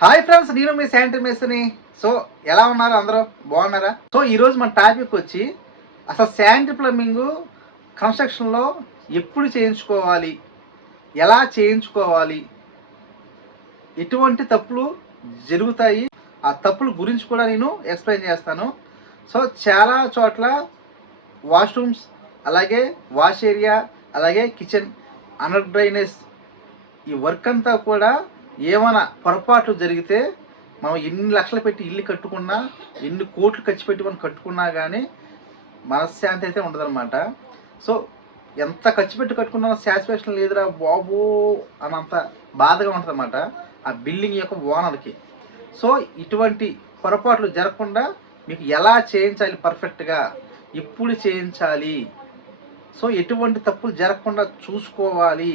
Hi friends, నేను మీ sanitary మేస్త్రిని. So ఎలా ఉన్నారు? అందరూ బాగున్నారా? సో ఈరోజు మన టాపిక్ వచ్చి అసలు శానిటరీ ప్లంబింగ్ కన్స్ట్రక్షన్లో ఎప్పుడు చేయించుకోవాలి, ఎలా చేయించుకోవాలి, ఎటువంటి తప్పులు జరుగుతాయి, ఆ తప్పుల గురించి కూడా నేను ఎక్స్ప్లెయిన్ చేస్తాను. సో చాలా చోట్ల వాష్రూమ్స్, అలాగే వాష్ ఏరియా, అలాగే కిచెన్, అండర్ డ్రైనేజ్ ఈ వర్క్ అంతా కూడా ఏమైనా పొరపాట్లు జరిగితే మనం ఎన్ని లక్షలు పెట్టి ఇల్లు కట్టుకున్నా, ఎన్ని కోట్లు ఖర్చు పెట్టి మనం కట్టుకున్నా కానీ మనశ్శాంతి అయితే ఉండదన్నమాట. సో ఎంత ఖర్చు పెట్టి కట్టుకున్నా సాటిస్ఫాక్షన్ లేదురా బాబు అనంత బాధగా ఉంటుంది అన్నమాట ఆ బిల్డింగ్ యొక్క ఓనర్కి. సో ఇటువంటి పొరపాట్లు జరగకుండా మీకు ఎలా చేయించాలి, పర్ఫెక్ట్గా ఎప్పుడు చేయించాలి, సో ఎటువంటి తప్పులు జరగకుండా చూసుకోవాలి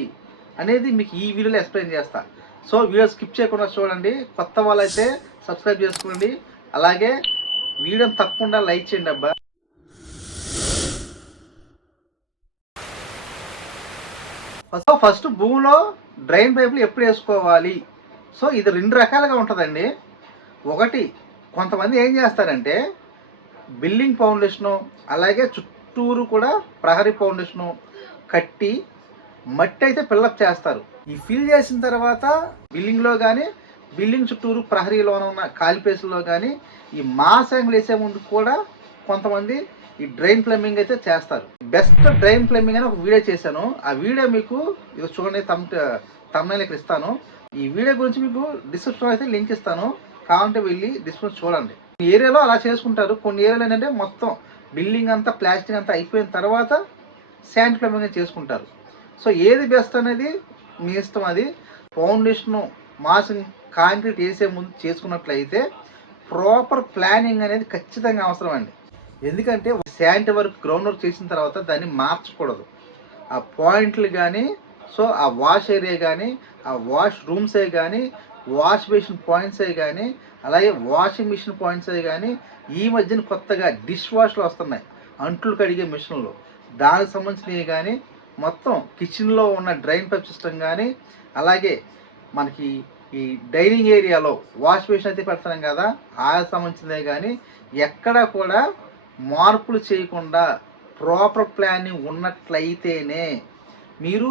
అనేది మీకు ఈ వీడియోలో ఎక్స్ప్లెయిన్ చేస్తా. సో వీడియో స్కిప్ చేయకుండా చూడండి. కొత్త వాళ్ళైతే సబ్స్క్రైబ్ చేసుకోండి, అలాగే వీడియోని తప్పకుండా లైక్ చేయండి అబ్బా. ఫస్ట్ భూమిలో డ్రైన్ పైపులు ఎప్పుడు వేసుకోవాలి? సో ఇది రెండు రకాలుగా ఉంటుందండి. ఒకటి, కొంతమంది ఏం చేస్తారంటే బిల్డింగ్ ఫౌండేషను, అలాగే చుట్టూరు కూడా ప్రహరీ ఫౌండేషను కట్టి మట్టి అయితే ఫిల్అప్ చేస్తారు. ఈ ఫిల్ చేసిన తర్వాత బిల్డింగ్లో కానీ, బిల్డింగ్ చుట్టూరు ప్రహరీలో ఉన్న ఖాళీ ప్లేసుల్లో కానీ ఈ మాస్ యాంగిల్ వేసే ముందు కూడా కొంతమంది ఈ డ్రైన్ ప్లంబింగ్ అయితే చేస్తారు. బెస్ట్ డ్రైన్ ప్లంబింగ్ అని ఒక వీడియో చేశాను. ఆ వీడియో మీకు ఇది చూడండి, తమ్నైల్ ఇక్కడ ఇస్తాను. ఈ వీడియో గురించి మీకు డిస్క్రిప్షన్ అయితే లింక్ ఇస్తాను, కావాలంటే వెళ్ళి డిస్క్రిప్షన్ చూడండి. ఈ ఏరియాలో అలా చేసుకుంటారు. కొన్ని ఏరియాలో ఏంటంటే మొత్తం బిల్డింగ్ అంతా ప్లాస్టింగ్ అంతా అయిపోయిన తర్వాత శాండ్ ప్లంబింగ్ చేసుకుంటారు. సో ఏది బెస్ట్ అనేది మీ ఇష్టం. అది ఫౌండేషను మాసింగ్ కాంక్రీట్ వేసే ముందు చేసుకున్నట్లయితే ప్రాపర్ ప్లానింగ్ అనేది ఖచ్చితంగా అవసరం అండి. ఎందుకంటే శానిటరీ వర్క్, గ్రౌండ్ వర్క్ చేసిన తర్వాత దాన్ని మార్చకూడదు. ఆ పాయింట్లు కానీ, సో ఆ వాష్ ఏరియా కానీ, ఆ వాష్ రూమ్సే కానీ, వాష్ బేసిన్ పాయింట్సే కానీ, అలాగే వాషింగ్ మిషన్ పాయింట్సే కానీ, ఈ మధ్యన కొత్తగా డిష్ వాష్లు వస్తున్నాయి, అంట్లు కడిగే మిషన్లు, దానికి సంబంధించినవి కానీ, మొత్తం కిచెన్లో ఉన్న డ్రైన్ పైప్ సిస్టమ్ కానీ, అలాగే మనకి ఈ డైనింగ్ ఏరియాలో వాష్ బేసిన్ అయితే పెడతాం కదా, ఆ సంబంధించినదే కానీ ఎక్కడా కూడా మార్పులు చేయకుండా ప్రాపర్ ప్లానింగ్ ఉన్నట్లయితేనే మీరు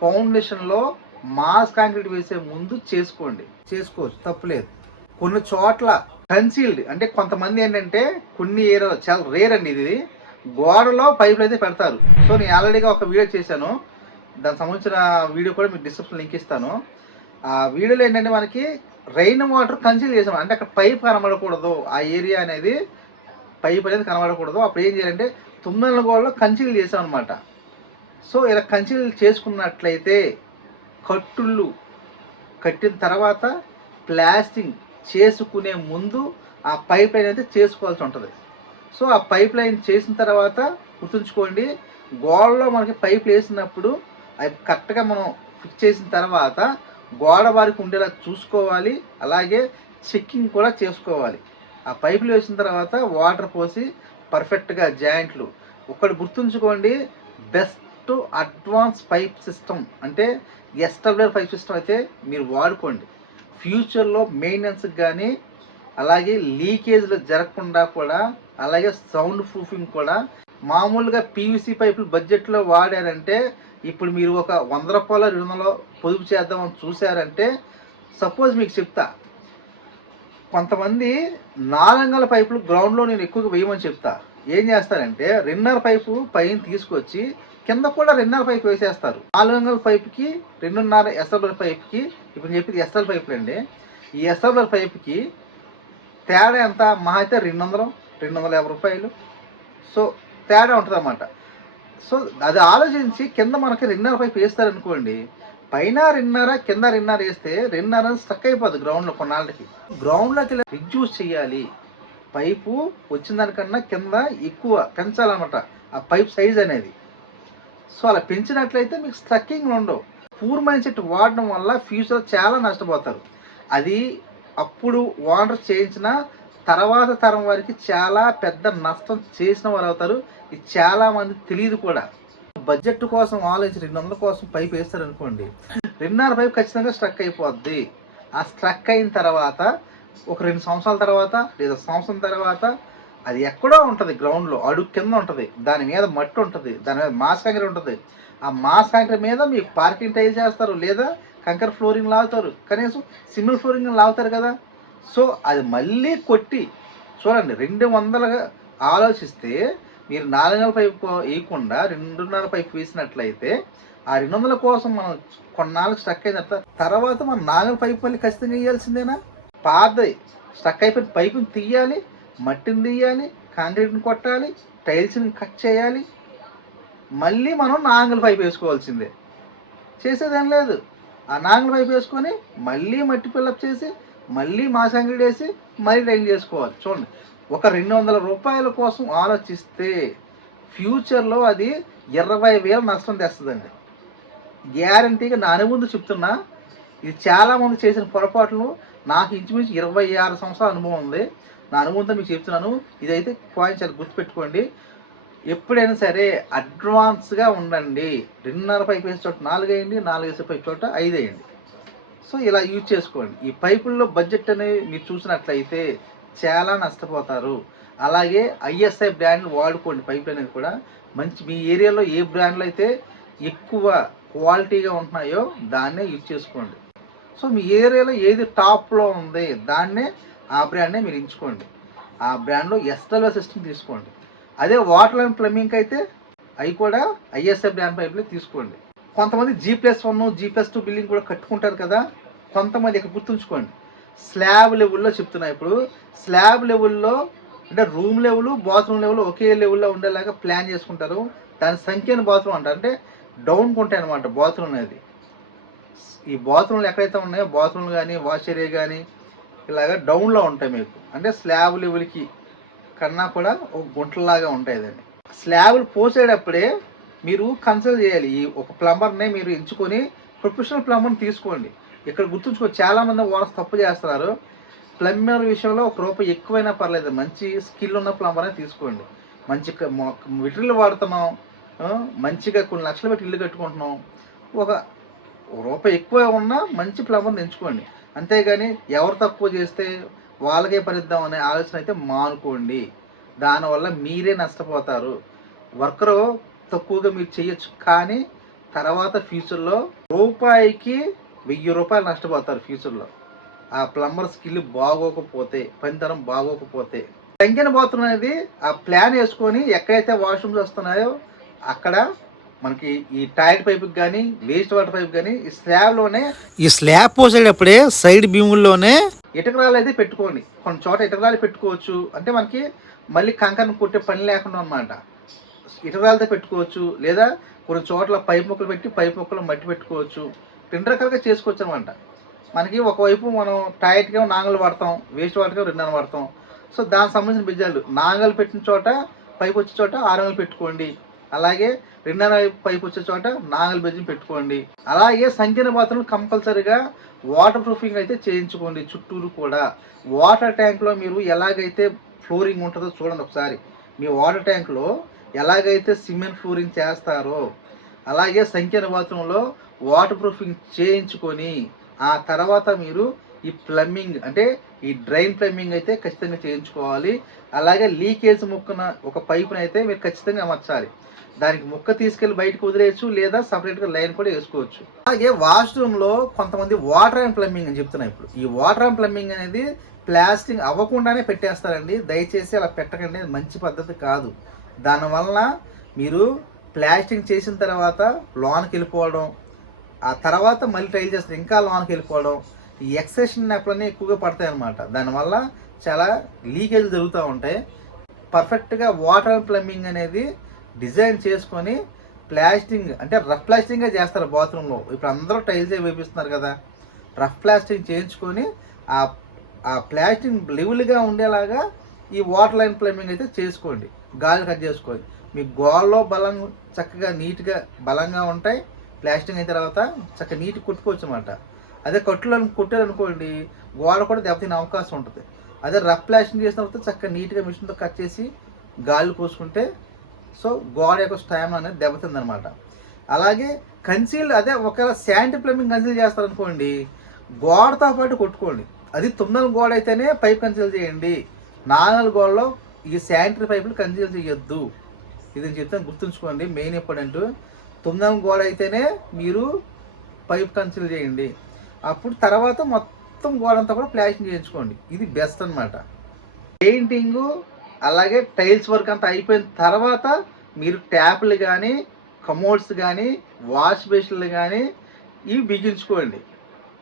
ఫౌండేషన్లో మాస్ కాంక్రీట్ వేసే ముందు చేసుకోవచ్చు, తప్పులేదు. కొన్ని చోట్ల కన్సీల్డ్ అంటే కొంతమంది ఏంటంటే కొన్ని ఏరియాలో చాలా రేర్ అండి ఇది, గోడలో పైపులు అయితే పెడతారు. సో నేను ఆల్రెడీగా ఒక వీడియో చేశాను, దానికి సంబంధించిన వీడియో కూడా మీకు డిస్క్రిప్షన్ లింక్ ఇస్తాను. ఆ వీడియోలో ఏంటంటే మనకి రెయిన్ వాటర్ కన్సీల్ చేసాం, అంటే అక్కడ పైప్ కనబడకూడదు, ఆ ఏరియా అనేది పైప్ అనేది కనబడకూడదు. అప్పుడు ఏం చేయాలంటే 9 గోడలో కన్సీల్ చేసాం అనమాట. సో ఇలా కన్సీల్ చేసుకున్నట్లయితే కట్టుళ్ళు కట్టిన తర్వాత ప్లాస్టింగ్ చేసుకునే ముందు ఆ పైప్ లైన్ అయితే చేసుకోవాల్సి ఉంటుంది. సో ఆ పైప్ లైన్ చేసిన తర్వాత గుర్తుంచుకోండి, గోడలో మనకి పైప్ వేసినప్పుడు అవి కరెక్ట్గా మనం ఫిక్స్ చేసిన తర్వాత గోడ వారికి ఉండేలా చూసుకోవాలి, అలాగే చెక్కింగ్ కూడా చేసుకోవాలి. ఆ పైపులు వేసిన తర్వాత వాటర్ పోసి పర్ఫెక్ట్గా జాయింట్లు. ఒకటి గుర్తుంచుకోండి, బెస్ట్ అడ్వాన్స్ పైప్ సిస్టమ్ అంటే ఎస్డబ్ల్యూఆర్ పైప్ సిస్టమ్ అయితే మీరు వాడుకోండి. ఫ్యూచర్లో మెయింటెనెన్స్కి కానీ, అలాగే లీకేజ్లు జరగకుండా కూడా, అలాగే సౌండ్ ప్రూఫింగ్ కూడా. మామూలుగా పీవీసీ పైపులు బడ్జెట్లో వాడారంటే ఇప్పుడు మీరు ఒక 100 రూపాయలు 200 పొదుపు చేద్దామని చూసారంటే, సపోజ్ మీకు చెప్తా, కొంతమంది 4 అంగుళాల పైపులు గ్రౌండ్లో నేను ఎక్కువగా వేయమని చెప్తా. ఏం చేస్తారంటే 2.5 పైపు పైన తీసుకొచ్చి కింద కూడా 2.5 పైపు వేసేస్తారు. 4 అంగుళాల పైపుకి 2.5 ఎస్ఎల్ఆర్ పైపుకి, ఇప్పుడు చెప్పేది ఎస్ఎల్ పైపులు అండి, ఈ ఎస్ఎల్ఆర్ పైపుకి తేడా ఎంత? మహా అయితే 200-250 రూపాయలు. సో తేడా ఉంటుంది అన్నమాట. సో అది ఆలోచించి కింద మనకి 2.5 పైపు వేస్తారనుకోండి, పైన 2.5 కింద 2.5 వేస్తే 2.5 స్టక్ అయిపోద్ది గ్రౌండ్లో. కొన్నాళ్ళకి గ్రౌండ్లోకి రిడ్యూస్ చేయాలి, పైపు వచ్చిన దానికన్నా కింద ఎక్కువ పెంచాలన్నమాట ఆ పైప్ సైజ్ అనేది. సో అలా పెంచినట్లయితే మీకు స్ట్రక్కింగ్లు ఉండవు. పూర్ మైండ్ సెట్ వాడడం వల్ల ఫ్యూచర్ చాలా నష్టపోతారు. అది అప్పుడు వాటర్ చేయించిన తర్వాత తరం వారికి చాలా పెద్ద నష్టం చేసిన వారు అవుతారు. ఇది చాలామంది తెలియదు కూడా. బడ్జెట్ కోసం ఆలోచించి 200 కోసం పైప్ వేస్తారనుకోండి, 2.5 పైప్ ఖచ్చితంగా స్ట్రక్ అయిపోద్ది. ఆ స్ట్రక్ అయిన తర్వాత ఒక 2 సంవత్సరాల తర్వాత లేదా సంవత్సరం తర్వాత అది ఎక్కడో ఉంటుంది, గ్రౌండ్లో అడుగు కింద ఉంటుంది, దాని మీద మట్టి ఉంటుంది, దాని మీద మాస్ కాంక్రీట్ ఉంటుంది. ఆ మాస్ కాంక్రీట్ మీద మీకు పార్కింగ్ టైల్ చేస్తారు, లేదా కంకర్ ఫ్లోరింగ్ లాగుతారు, కనీసం సిమెంట్ ఫ్లోరింగ్ లాగుతారు కదా. సో అది మళ్ళీ కొట్టి చూడండి, 200 ఆలోచిస్తే మీరు 4 పైపు వేయకుండా 2.5 పైపు వేసినట్లయితే ఆ 200 కోసం మనం కొన్నాళ్ళకి స్ట్రక్ అయిన తర్వాత మనం 4 పైపు మళ్ళీ ఖచ్చితంగా వేయాల్సిందేనా? పాతది స్ట్రక్ అయిపోయిన పైపుని తీయాలి, మట్టిని తీయాలి, కాంక్రీట్ని కొట్టాలి, టైల్స్ని కట్ చేయాలి, మళ్ళీ మనం 4 పైపు వేసుకోవాల్సిందే. చేసేదేం లేదు. ఆ 4 పైపు వేసుకొని మళ్ళీ మట్టి ఫిల్అప్ చేసి మళ్ళీ మాస్ కాంక్రీట్ వేసి మళ్ళీ టైల్ చేసుకోవాలి. చూడండి, ఒక 200 రూపాయల కోసం ఆలోచిస్తే ఫ్యూచర్లో అది 20,000 నష్టం తెస్తుందండి. గ్యారంటీగా నా అనుభవం చెప్తున్నా. ఇది చాలామంది చేసిన పొరపాట్లు. నాకు ఇంచుమించు 26 సంవత్సరాల అనుభవం ఉంది. నా అనుభవంతో మీకు చెప్తున్నాను. ఇదైతే పాయింట్ చాలా గుర్తుపెట్టుకోండి. ఎప్పుడైనా సరే అడ్వాన్స్గా ఉండండి. 2.5 పైపు వేసే చోట 4 వేయండి, 4 వేసే పైపు చోట 5 వేయండి. సో ఇలా యూజ్ చేసుకోండి. ఈ పైపుల్లో బడ్జెట్ అనేది మీరు చూసినట్లయితే చాలా నష్టపోతారు. అలాగే ఐఎస్ఐ బ్రాండ్లు వాడుకోండి. పైపులు అనేది కూడా మంచి, మీ ఏరియాలో ఏ బ్రాండ్లు అయితే ఎక్కువ క్వాలిటీగా ఉంటున్నాయో దాన్నే యూజ్ చేసుకోండి. సో మీ ఏరియాలో ఏది టాప్లో ఉంది దాన్నే, ఆ బ్రాండ్నే మీరు ఎంచుకోండి. ఆ బ్రాండ్లో ఎస్ఎల్ఓ సిస్టమ్ తీసుకోండి. అదే వాటర్ లైన్ ప్లంబింగ్కి అయితే అవి కూడా ఐఎస్ఐ బ్రాండ్ పైపులే తీసుకోండి. కొంతమంది G+1 G+2 బిల్డింగ్ కూడా కట్టుకుంటారు కదా. కొంతమంది ఇక్కడ గుర్తుంచుకోండి, స్లాబ్ లెవెల్లో చెప్తున్నా. ఇప్పుడు స్లాబ్ లెవెల్లో అంటే రూమ్ లెవెల్, బాత్రూమ్ లెవెల్ ఒకే లెవెల్లో ఉండేలాగా ప్లాన్ చేసుకుంటారు. దాని సంఖ్యను బాత్రూమ్ అంటారు. అంటే డౌన్కి ఉంటాయి అనమాట బాత్రూమ్ అనేది. ఈ బాత్రూమ్లు ఎక్కడైతే ఉన్నాయో, బాత్రూమ్లు కానీ వాష్ ఏరియా కానీ ఇలాగా డౌన్లో ఉంటాయి మీకు. అంటే స్లాబ్ లెవెల్కి కన్నా కూడా ఒక గుంటలాగా ఉంటాయి. దాన్ని స్లాబ్లు పోసేటప్పుడే మీరు కన్సల్ట్ చేయాలి. ఈ ఒక ప్లంబర్నే మీరు ఎంచుకొని ప్రొఫెషనల్ ప్లంబర్ని తీసుకోండి. ఇక్కడ గుర్తుంచుకో, చాలామంది ఓనర్స్ తప్పు చేస్తున్నారు. ప్లంబర్ విషయంలో ₹1 ఎక్కువైనా పర్లేదు, మంచి స్కిల్ ఉన్న ప్లంబర్నే తీసుకోండి. మంచి మెటీరియల్ వాడుతున్నాం, మంచిగా కొన్ని లక్షలు పెట్టి ఇల్లు కట్టుకుంటున్నాం, ఒక ₹1 ఎక్కువ ఉన్నా మంచి ప్లంబర్ని ఎంచుకోండి. అంతేగాని ఎవరు తక్కువ చేస్తే వాళ్ళకే పరిద్దాం అనే ఆలోచన అయితే మానుకోండి. దానివల్ల మీరే నష్టపోతారు. వర్కరు తక్కువగా మీరు చేయొచ్చు, కానీ తర్వాత ఫ్యూచర్లో రూపాయికి ₹1000 నష్టపోతారు ఫ్యూచర్లో. ఆ ప్లంబర్ స్కిల్ బాగోకపోతే, పనితనం బాగోకపోతే. సంఖ్యన బాత్రూమ్ అనేది ఆ ప్లాన్ వేసుకొని ఎక్కడైతే వాష్రూమ్స్ వస్తున్నాయో అక్కడ మనకి ఈ టాయిలెట్ పైపుకి కానీ వేస్ట్ వాటర్ పైప్ కానీ ఈ స్లాబ్లోనే, ఈ స్లాబ్ పోసేటప్పుడే సైడ్ భీముల్లోనే ఇటకరాలు అయితే పెట్టుకోండి. కొన్ని చోట ఇటకరాలు పెట్టుకోవచ్చు. అంటే మనకి మళ్ళీ కంకరను కొట్టే పని లేకుండా అనమాట. ఇటకరాలతో పెట్టుకోవచ్చు, లేదా కొన్ని చోట్ల పైపు మొక్కలు పెట్టి పైపు మొక్కలు మట్టి పెట్టుకోవచ్చు. 2 రకాలుగా చేసుకోవచ్చు అనమాట. మనకి ఒకవైపు మనం టైట్గా నాంగలు వాడతాం, వేస్ట్ వాటర్గా 2 వాడతాం. సో దానికి సంబంధించిన బిజ్జాలు నాంగలు పెట్టిన చోట పైపు వచ్చే చోట 6 పెట్టుకోండి. అలాగే 2 పైపు వచ్చే చోట నాంగల్ బెజ్జం పెట్టుకోండి. అలాగే సంకీర్ణ బాత్రూంలు కంపల్సరీగా వాటర్ ప్రూఫింగ్ అయితే చేయించుకోండి. చుట్టూరు కూడా వాటర్ ట్యాంక్లో మీరు ఎలాగైతే ఫ్లోరింగ్ ఉంటుందో చూడండి ఒకసారి. మీ వాటర్ ట్యాంక్లో ఎలాగైతే సిమెంట్ ఫ్లోరింగ్ చేస్తారో అలాగే సంకీర్ణ బాత్రూంలో వాటర్ ప్రూఫింగ్ చేయించుకొని ఆ తర్వాత మీరు ఈ ప్లంబింగ్ అంటే ఈ డ్రైన్ ప్లంబింగ్ అయితే ఖచ్చితంగా చేయించుకోవాలి. అలాగే లీకేజ్ ముక్కన ఒక పైపుని అయితే మీరు ఖచ్చితంగా అమర్చాలి. దానికి ముక్క తీసుకెళ్ళి బయటకు వదిలేయచ్చు, లేదా సపరేట్గా లైన్ కూడా వేసుకోవచ్చు. అలాగే వాష్రూమ్లో కొంతమంది వాటర్ అండ్ ప్లంబింగ్ అని చెప్తున్నాయి. ఇప్పుడు ఈ వాటర్ అండ్ ప్లంబింగ్ అనేది ప్లాస్టింగ్ అవ్వకుండానే పెట్టేస్తారండి. దయచేసి అలా పెట్టకండి, మంచి పద్ధతి కాదు. దానివల్ల మీరు ప్లాస్టింగ్ చేసిన తర్వాత లోన్కి వెళ్ళిపోవడం, ఆ తర్వాత మళ్ళీ టైల్ చేస్తారు ఇంకా లోన్కి వెళ్ళిపోవడం, ఈ ఎక్సెషన్ నెప్లన్నీ ఎక్కువగా పడతాయి అన్నమాట. దానివల్ల చాలా లీకేజ్ జరుగుతూ ఉంటాయి. పర్ఫెక్ట్గా వాటర్ అండ్ ప్లంబింగ్ అనేది డిజైన్ చేసుకొని ప్లాస్టింగ్ అంటే రఫ్ ప్లాస్టింగ్గా చేస్తారు బాత్రూంలో. ఇప్పుడు అందరూ టైల్సే వేపిస్తున్నారు కదా. రఫ్ ప్లాస్టింగ్ చేయించుకొని ఆ ప్లాస్టింగ్ లెవెల్గా ఉండేలాగా ఈ వాటర్ లైన్ ప్లంబింగ్ అయితే చేసుకోండి. గాలి కట్ చేసుకోండి. మీ గోడలో బలం చక్కగా నీట్గా బలంగా ఉంటాయి. ప్లాస్టింగ్ అయిన తర్వాత చక్కగా నీట్గా కుట్టుకోవచ్చు అన్నమాట. అదే కట్టులను కుట్టారనుకోండి గోడ కూడా దెబ్బతినే అవకాశం ఉంటుంది. అదే రఫ్ ప్లాస్టింగ్ చేసిన తర్వాత చక్కగా నీట్గా మిషన్తో కట్ చేసి గాలి పోసుకుంటే సో గోడ యొక్క స్టామినా అనేది దెబ్బతింది అనమాట. అలాగే కన్సీల్ అదే ఒకవేళ శానిటరీ ప్లంబింగ్ కన్సీల్ చేస్తారనుకోండి గోడతో పాటు కొట్టుకోండి. అది 9 గోడ అయితేనే పైప్ కన్సిడర్ చేయండి. 4 గోడలో ఈ శానిటరీ పైపులు కన్సిడర్ చేయొద్దు. ఇది నేను చెప్తాను, గుర్తుంచుకోండి. మెయిన్ ఇంపార్టెంట్ 9 గోడ అయితేనే మీరు పైప్ కన్సిడర్ చేయండి. అప్పుడు తర్వాత మొత్తం గోడ అంతా కూడా ప్లాస్టింగ్ చేయించుకోండి. ఇది బెస్ట్ అనమాట. పెయింటింగు అలాగే టైల్స్ వర్క్ అంతా అయిపోయిన తర్వాత మీరు ట్యాప్లు కానీ, కమోడ్స్ కానీ, వాష్ బేసిన్లు కానీ ఇవి బిగించుకోండి.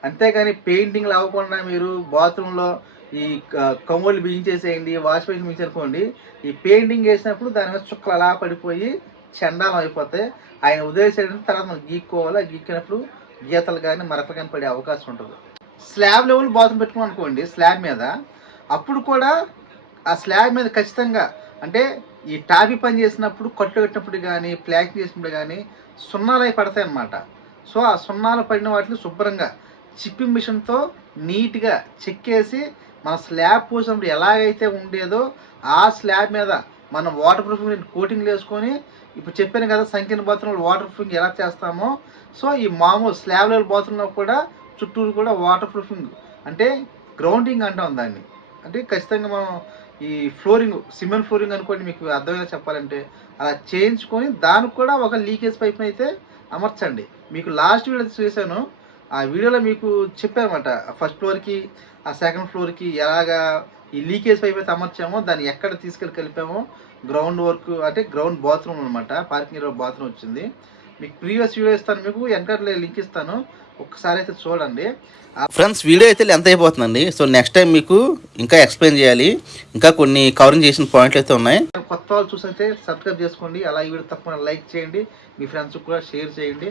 అంతేగాని పెయింటింగ్లు అవ్వకుండా మీరు బాత్రూంలో ఈ కమోడ్లు బిగించేసేయండి, వాష్ బేసిన్ బిగించుకోండి. ఈ పెయింటింగ్ వేసినప్పుడు దాని మీద చుక్కలు అలా పడిపోయి చండాలం అయిపోతాయి. ఆయన వదిలేసేయడం తర్వాత మనం గీక్కోవాలి. గీక్కినప్పుడు గీతలు కానీ మరకలు కానీ పడే అవకాశం ఉంటుంది. స్లాబ్ లెవెల్ బాత్రూమ్ పెట్టుకున్నాం అనుకోండి స్లాబ్ మీద, అప్పుడు కూడా ఆ స్లాబ్ మీద ఖచ్చితంగా అంటే ఈ టాపీ పని చేసినప్పుడు కట్టు కట్టినప్పుడు కానీ ప్లాస్టింగ్ చేసినప్పుడు కానీ సున్నాలు అవి పడతాయి అన్నమాట. సో ఆ సున్నాలు పడిన వాటిని శుభ్రంగా చిప్పింగ్ మిషన్తో నీట్గా చెక్కేసి మన స్లాబ్ పోసినప్పుడు ఎలాగైతే ఉండేదో ఆ స్లాబ్ మీద మనం వాటర్ ప్రూఫింగ్ కోటింగ్ వేసుకొని, ఇప్పుడు చెప్పాను కదా సంకీర్ణ బాత్రూంలో వాటర్ ప్రూఫింగ్ ఎలా చేస్తామో, సో ఈ మామూలు స్లాబ్ లెవెల్ బాత్రూంలో కూడా చుట్టూరు కూడా వాటర్ ప్రూఫింగ్ అంటే గ్రౌండింగ్ అంటాం దాన్ని. అంటే ఖచ్చితంగా మనం ఈ ఫ్లోరింగ్ సిమెంట్ ఫ్లోరింగ్ అనుకోండి, మీకు అర్థమైనా చెప్పాలంటే అలా చేయించుకొని దానికి కూడా ఒక లీకేజ్ పైప్ని అయితే అమర్చండి. మీకు లాస్ట్ వీడియో చేశాను, ఆ వీడియోలో మీకు చెప్పానమాట ఫస్ట్ ఫ్లోర్కి ఆ సెకండ్ ఫ్లోర్కి ఎలాగా ఈ లీకేజ్ పైప్ అయితే అమర్చామో దాన్ని ఎక్కడ తీసుకెళ్ళి కలిపామో గ్రౌండ్ వర్క్ అంటే గ్రౌండ్ బాత్రూమ్ అనమాట. పార్కింగ్ ఏరియా బాత్రూమ్ వచ్చింది. మీకు ప్రీవియస్ వీడియో ఇస్తాను, మీకు వెనకాల లింక్ ఇస్తాను, ఒక్కసారి అయితే చూడండి ఫ్రెండ్స్. వీడియో అయితే లెంత్ అయిపోతుందండి. సో నెక్స్ట్ టైం మీకు ఇంకా ఎక్స్ప్లెయిన్ చేయాలి, ఇంకా కొన్ని కవరింగ్ చేసిన పాయింట్లు అయితే ఉన్నాయి. కొత్త వాళ్ళు చూసైతే సబ్స్క్రైబ్ చేసుకోండి. అలా ఈ వీడియో తప్పకుండా లైక్ చేయండి, మీ ఫ్రెండ్స్కి కూడా షేర్ చేయండి.